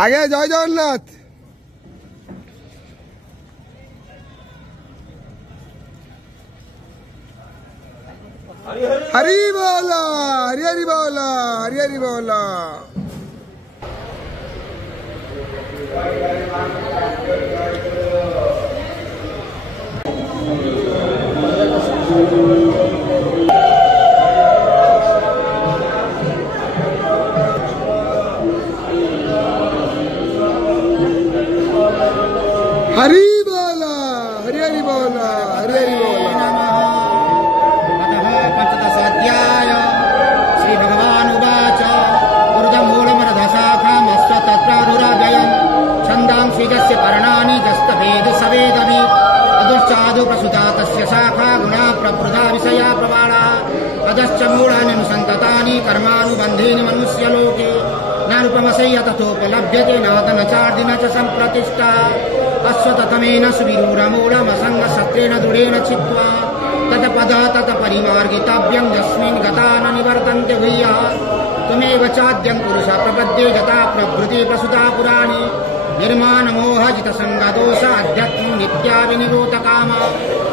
आगे जय जगन्नाथ। हरि बोला, हरि हरि बोला, हरि हरि बोला। हरि बोला, हरि हरि बोला, हरि हरि बोला। पंचदशाध्याय श्री भगवान उवाच ऊर्ध्वमूलमर्धशाखामश्व तत्रारुराजयम् छन्दांसि यस्य पर्णानि यस्तवेद सवेदवि अधश्चादु प्रसुता तस्य शाखा गुणा प्रवृद्धा विषया प्रवाळा अधश्च मूलानि अनुसन्ततानि कर्मानुबन्धीनि मनुष्यलोके नानुपमसय्य तथोपलभ्यते नादन चार्दिन च सम्प्रतिष्ठा अश्वततमेन सुविरूढमूलमसङ्गसत्रेण दृढेन चित्वा ततपद ततपरिमार्गितव्यं यस्मिन् गता न निवर्तन्ते भूयः त्वमेव चाद्यं पुरुष प्रपद्ये यथा प्रभृति प्रसुता पुराणी निर्माणमोहजितसङ्गदोष अध्यात्मं नित्या विनिरोधकामा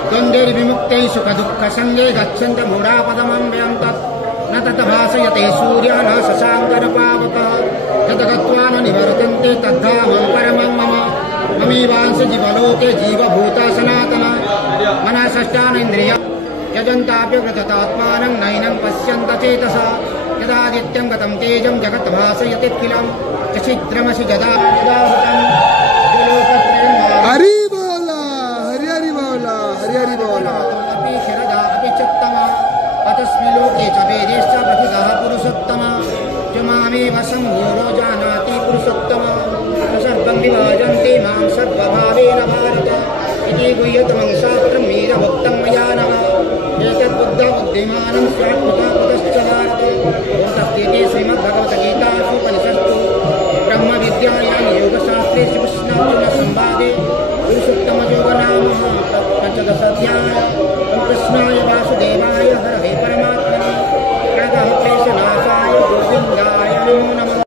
द्वन्द्वैर्विमुक्तैः सुखदुःखसङ्गे गच्छन्त मूढापदमं तत् न तत् भासयते सूर्यः न शशाङ्करपावकः तत् गत्वा न निवर्तन्ते तद्धामं परमं मम ममीवांश जीवलोके जीवभूता सनातना मनसष्टानीन्द्रिय यजन्ताप्य कृततात्मानं नैनं पश्यन्त चेतसा यदादित्यं गतं तेजं जगत् भासयतीखिलं छिद्रमसि जदा हरि बोला, हरि हरि बोला, हरि हरि बोला। अपि शरदा अपि चत्तमा अतस्मिन् लोके च वेदेश्च प्रथितः पुरुषोत्तमा मामेव सम्भूरो जानाति पुरुषोत्तमा सर्वं विभाजन्ते मां सर्वभावेन भारत इति गुह्यतमं शास्त्रं वीरभक्तं मया नः एतद्बुद्धबुद्धिमानं स्वात्मतापदश्च भारत तस्येते श्रीमद्भगवद्गीतासु उपनिषत्सु ब्रह्मविद्यायां योगशास्त्रे श्रीकृष्णार्जुनसंवादे पुरुषोत्तमयोगनाम पंचदशाध्याय कृष्णाय